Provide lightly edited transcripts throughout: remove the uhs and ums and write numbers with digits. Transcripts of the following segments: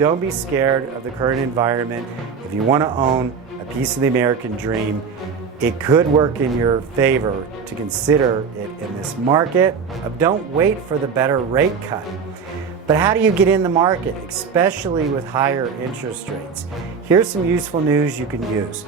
don't be scared of the current environment. If you want to own a piece of the American dream, it could work in your favor to consider it in this market. Don't wait for the better rate cut. But how do you get in the market, especially with higher interest rates? Here's some useful news you can use.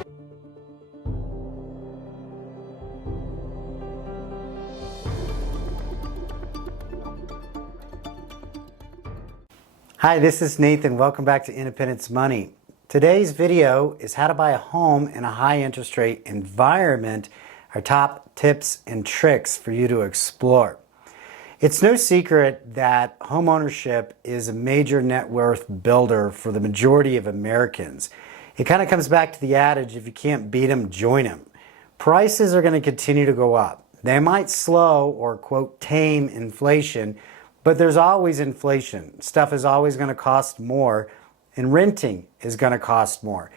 Hi, this is Nathan. Welcome back to Independence Money. Today's video is how to buy a home in a high interest rate environment, our top tips and tricks for you to explore. It's no secret that homeownership is a major net worth builder for the majority of Americans. It kind of comes back to the adage, if you can't beat them, join them. Prices are going to continue to go up. They might slow or, quote, tame inflation, but there's always inflation. Stuff is always going to cost more, and renting is going to cost more.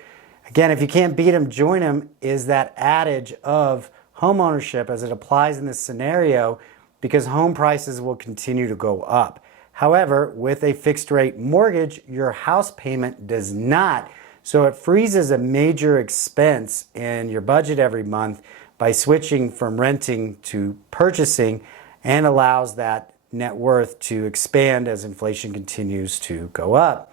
Again, if you can't beat them, join them is that adage of homeownership as it applies in this scenario, because home prices will continue to go up. However, with a fixed rate mortgage, your house payment does not. So it freezes a major expense in your budget every month by switching from renting to purchasing, and allows that net worth to expand as inflation continues to go up.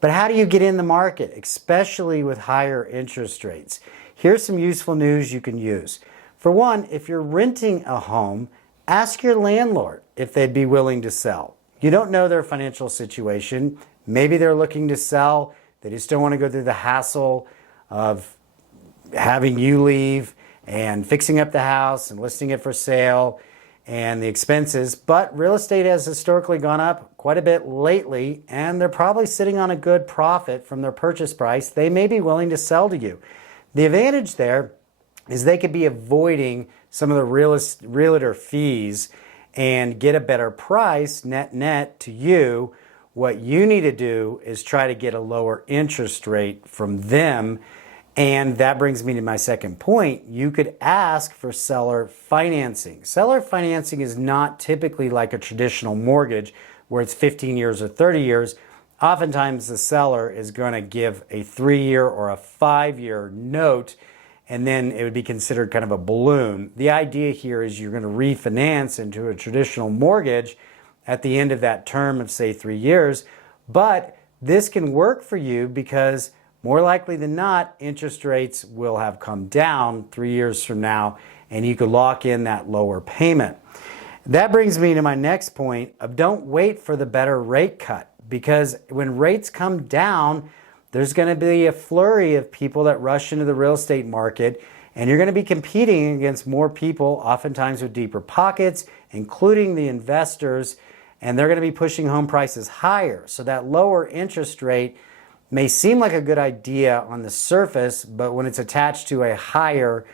But how do you get in the market, especially with higher interest rates? Here's some useful news you can use. For one, if you're renting a home, ask your landlord if they'd be willing to sell. You don't know their financial situation. Maybe they're looking to sell. They just don't want to go through the hassle of having you leave and fixing up the house and listing it for sale and the expenses. But real estate has historically gone up quite a bit lately, and they're probably sitting on a good profit from their purchase price. They may be willing to sell to you. The advantage there is they could be avoiding some of the realtor fees and get a better price net to you. What you need to do is try to get a lower interest rate from them. And that brings me to my second point. You could ask for seller financing. Seller financing is not typically like a traditional mortgage where it's 15 years or 30 years. Oftentimes the seller is going to give a 3-year or a 5-year note, and then it would be considered kind of a balloon. The idea here is you're going to refinance into a traditional mortgage at the end of that term of, say, 3 years. But this can work for you because more likely than not, interest rates will have come down 3 years from now, and you could lock in that lower payment. That brings me to my next point of don't wait for the better rate cut, because when rates come down, there's going to be a flurry of people that rush into the real estate market, and you're going to be competing against more people, oftentimes with deeper pockets, including the investors, and they're going to be pushing home prices higher. So that lower interest rate may seem like a good idea on the surface, but when it's attached to a higher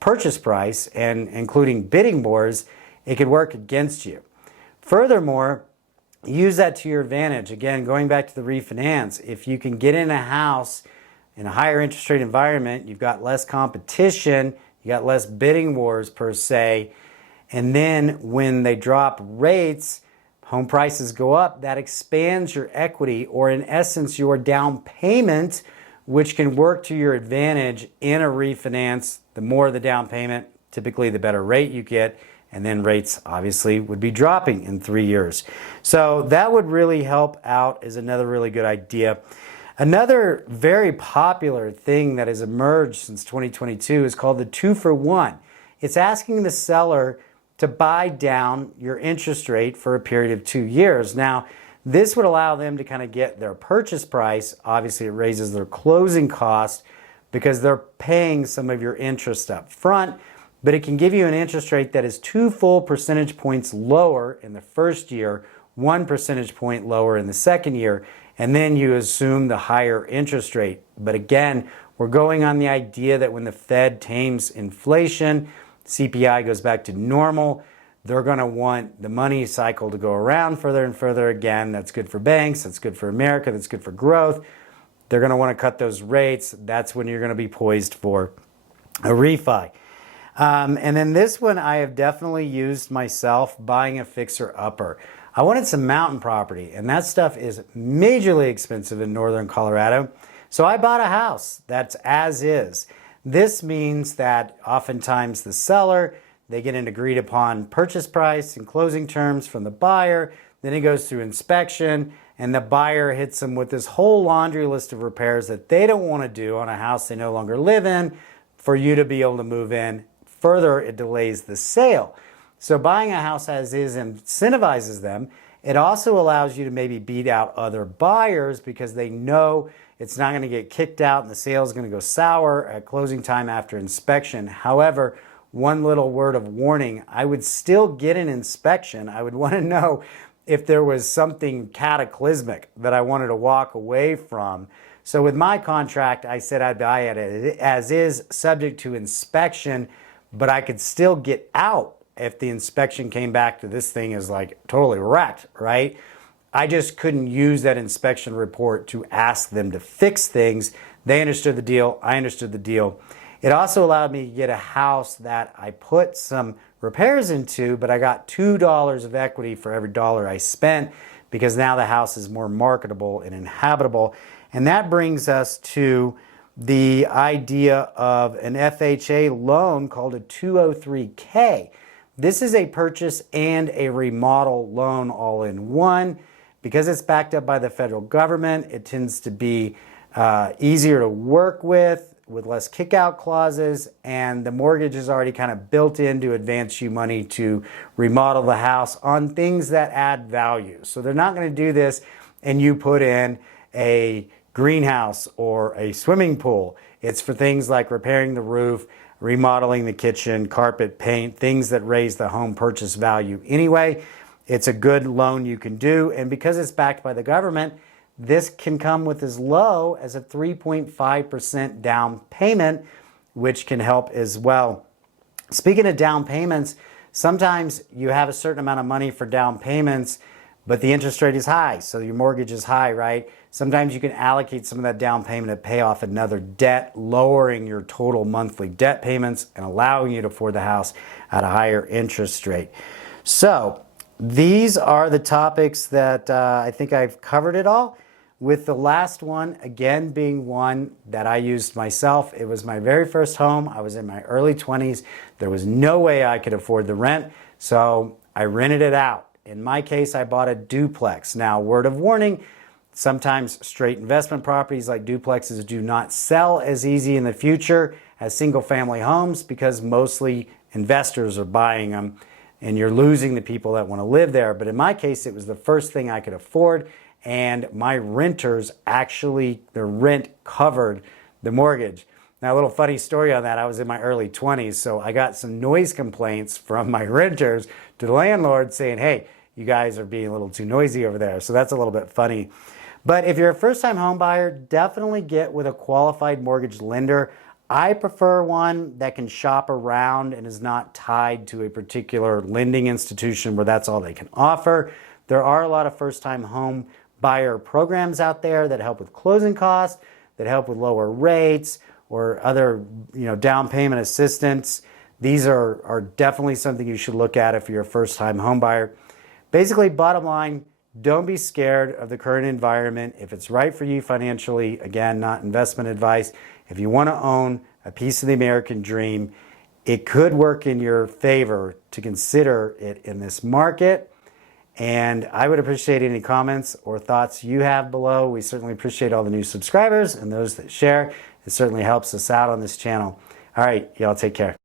purchase price and including bidding wars, it could work against you. Furthermore, use that to your advantage. Again, going back to the refinance, if you can get in a house in a higher interest rate environment, you've got less competition, you got less bidding wars per se, and then when they drop rates, home prices go up, that expands your equity, or in essence, your down payment, which can work to your advantage in a refinance. The more the down payment, typically the better rate you get, and then rates obviously would be dropping in 3 years. So that would really help out, is another really good idea. Another very popular thing that has emerged since 2022 is called the 2-for-1. It's asking the seller to buy down your interest rate for a period of 2 years. Now, this would allow them to kind of get their purchase price. Obviously, it raises their closing cost because they're paying some of your interest up front, but it can give you an interest rate that is 2 full percentage points lower in the first year, 1 percentage point lower in the second year, and then you assume the higher interest rate. But again, we're going on the idea that when the Fed tames inflation, CPI goes back to normal, they're going to want the money cycle to go around further and further again. That's good for banks, that's good for America, that's good for growth. They're going to want to cut those rates. That's when you're going to be poised for a refi. And then this one I have definitely used myself, buying a fixer-upper. I wanted some mountain property, and that stuff is majorly expensive in northern Colorado. So I bought a house that's as is. This means that oftentimes the seller, they get an agreed upon purchase price and closing terms from the buyer. Then it goes through inspection, and the buyer hits them with this whole laundry list of repairs that they don't want to do on a house they no longer live in for you to be able to move in. Further, it delays the sale. So buying a house as is incentivizes them. It also allows you to maybe beat out other buyers because they know it's not going to get kicked out and the sale is going to go sour at closing time after inspection. However, one little word of warning, I would still get an inspection. I would want to know if there was something cataclysmic that I wanted to walk away from. So with my contract, I said I'd buy it as is, subject to inspection, but I could still get out if the inspection came back to this thing is like totally wrecked, right? I just couldn't use that inspection report to ask them to fix things. They understood the deal. I understood the deal. It also allowed me to get a house that I put some repairs into, but I got $2 of equity for every dollar I spent because now the house is more marketable and inhabitable. And that brings us to the idea of an FHA loan called a 203K. This is a purchase and a remodel loan all in one. Because it's backed up by the federal government, it tends to be easier to work with less kick-out clauses, and the mortgage is already kind of built in to advance you money to remodel the house on things that add value. So they're not going to do this and you put in a greenhouse or a swimming pool. It's for things like repairing the roof, remodeling the kitchen, carpet, paint, things that raise the home purchase value anyway. It's a good loan you can do, and because it's backed by the government, this can come with as low as a 3.5% down payment, which can help as well. Speaking of down payments, sometimes you have a certain amount of money for down payments, but the interest rate is high, so your mortgage is high, right? Sometimes you can allocate some of that down payment to pay off another debt, lowering your total monthly debt payments and allowing you to afford the house at a higher interest rate. So these are the topics that I think I've covered it all, with the last one again being one that I used myself. It was my very first home. I was in my early 20s. There was no way I could afford the rent, so I rented it out. In my case, I bought a duplex. Now, word of warning, sometimes straight investment properties like duplexes do not sell as easy in the future as single-family homes because mostly investors are buying them, and you're losing the people that want to live there. But in my case, it was the first thing I could afford, and my renters actually, the rent covered the mortgage. Now, a little funny story on that, I was in my early 20s, so I got some noise complaints from my renters to the landlord saying, hey, you guys are being a little too noisy over there. So that's a little bit funny. But if you're a first-time home buyer, definitely get with a qualified mortgage lender. I prefer one that can shop around and is not tied to a particular lending institution where that's all they can offer. There are a lot of first-time home buyer programs out there that help with closing costs, that help with lower rates, or other down payment assistance. These are definitely something you should look at if you're a first-time home buyer. Basically, bottom line, don't be scared of the current environment. If it's right for you financially, again, not investment advice, if you want to own a piece of the American dream, it could work in your favor to consider it in this market. And I would appreciate any comments or thoughts you have below. We certainly appreciate all the new subscribers and those that share. It certainly helps us out on this channel. All right, y'all take care.